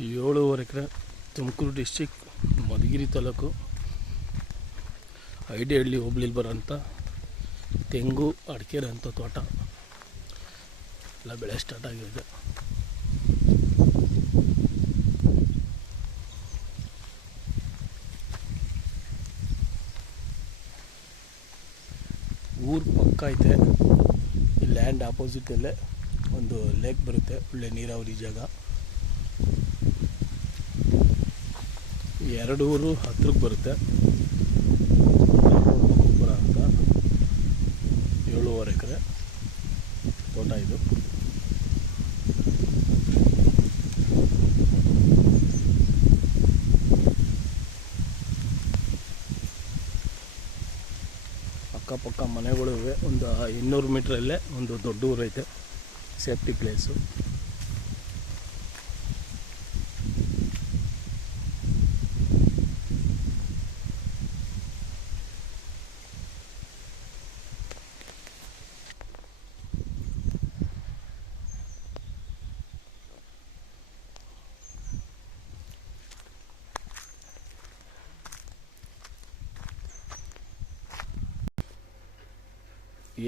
7.5 ಎಕರೆ Tumakuru district Madhugiri taluk Idihalli ಹೋಬಳಿಲಿ ಬರೋಂಥ ತೆಂಗು ಅಡಿಕೆ ಅಂತ ತೋಟ ಎಲ್ಲ ಬೆಳೆ ಸ್ಟಾರ್ಟ್ ಆಗಿದೆ. ಊರು ಪಕ್ಕ ಐತೆ. ಈ ಲ್ಯಾಂಡ್ ಆಪೋಸಿಟಲ್ಲೇ ಒಂದು ಲೇಕ್ ಬರುತ್ತೆ, ಒಳ್ಳೆ ನೀರಾವರಿ ಜಾಗ. 2 ಊರು ಹತ್ರಕ್ಕೆ ಬರುತ್ತೆ. ಬರೋ ಅಂತ 7.5 ಎಕರೆ ತೋಟ ಇದು. ಅಕ್ಕಪಕ್ಕ ಮನೆಗಳು ಇವೆ. ಒಂದು 200 ಮೀಟ್ರಲ್ಲೇ ಒಂದು ದೊಡ್ಡ ಊರು ಐತೆ, ಸೇಫ್ಟಿ ಪ್ಲೇಸು.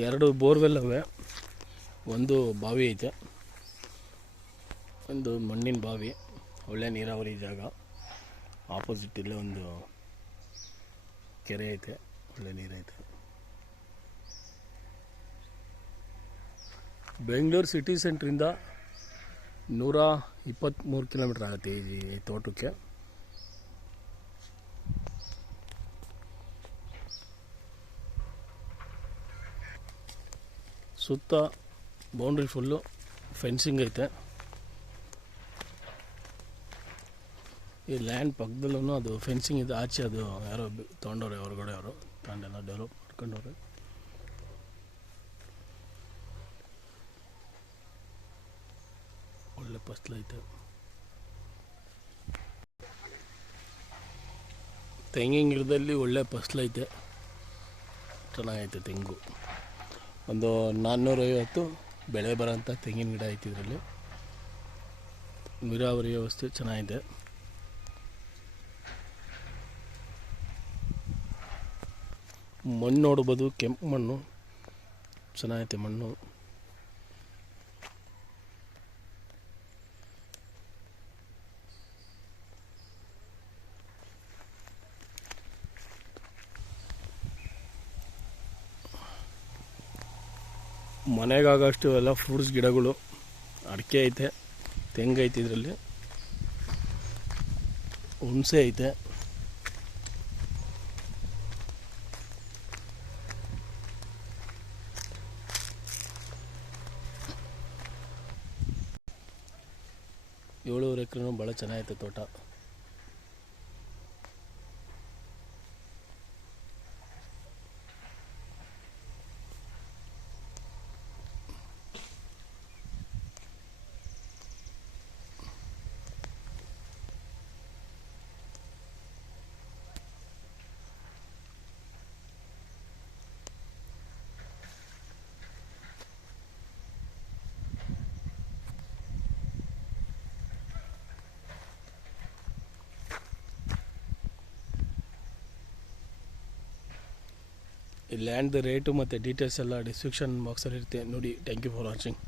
ಎರಡು ಬೋರ್ವೆಲ್ ಅವೆ, ಒಂದು ಬಾವಿ ಐತೆ, ಒಂದು ಮಣ್ಣಿನ ಬಾವಿ, ಒಳ್ಳೆ ನೀರಾವರಿ ಜಾಗ. ಆಪೋಸಿಟ್ ಇಲ್ಲೇ ಒಂದು ಕೆರೆ ಐತೆ, ಒಳ್ಳೆ ನೀರೈತೆ. ಬೆಂಗಳೂರು ಸಿಟಿ ಸೆಂಟ್ರಿಂದ 123 ಕಿಲೋಮೀಟ್ರ್ ಆಗುತ್ತೆ ಈ ತೋಟಕ್ಕೆ. ಸುತ್ತ ಬೌಂಡ್ರಿ ಫುಲ್ಲು ಫೆನ್ಸಿಂಗ್ ಐತೆ. ಈ ಲ್ಯಾಂಡ್ ಪಕ್ಕದಲ್ಲೂ ಅದು ಫೆನ್ಸಿಂಗ್ ಇದೆ. ಆಚೆ ಅದು ಯಾರೋ ತೊಗೊಂಡವ್ರೆ, ಹೊರಗಡೆ ಅವರು ತಗೊಂಡೆಲ್ಲ ಡೆವಲಪ್ ಮಾಡ್ಕೊಂಡವ್ರೆ. ಒಳ್ಳೆ ಫಸಲೈತೆ. ತೆಂಗಿನ ಗಿಡದಲ್ಲಿ ಒಳ್ಳೆ ಫಸಲೈತೆ, ಚೆನ್ನಾಗೈತೆ ತೆಂಗು. ಒಂದು 450 ಬೆಳೆ ಬರೋಂಥ ತೆಂಗಿನ ಗಿಡ ಐತೆ ಇದರಲ್ಲಿ. ನೀರಾವರಿ ವ್ಯವಸ್ಥೆ ಚೆನ್ನಾಗಿದೆ. ಮಣ್ಣು ನೋಡ್ಬೋದು, ಕೆಂಪು ಮಣ್ಣು ಚೆನ್ನಾಗೈತೆ ಮಣ್ಣು. ಮನೆಗಾಗಷ್ಟು ಎಲ್ಲ ಫ್ರೂಟ್ಸ್ ಗಿಡಗಳು, ಅಡಿಕೆ ಐತೆ, ತೆಂಗು ಐತೆ, ಇದರಲ್ಲಿ ಹುಣಸೆ ಐತೆ. ಏಳೂವರೆ ಎಕರೆನೂ ಭಾಳ ಚೆನ್ನಾಗೈತೆ ತೋಟ. ಈ ಲ್ಯಾಂಡ್ ರೇಟು ಮತ್ತು ಡೀಟೇಲ್ಸ್ ಎಲ್ಲ ಡಿಸ್ಕ್ರಿಪ್ಷನ್ ಬಾಕ್ಸಲ್ಲಿ ಇರುತ್ತೆ ನೋಡಿ. Thank you for watching.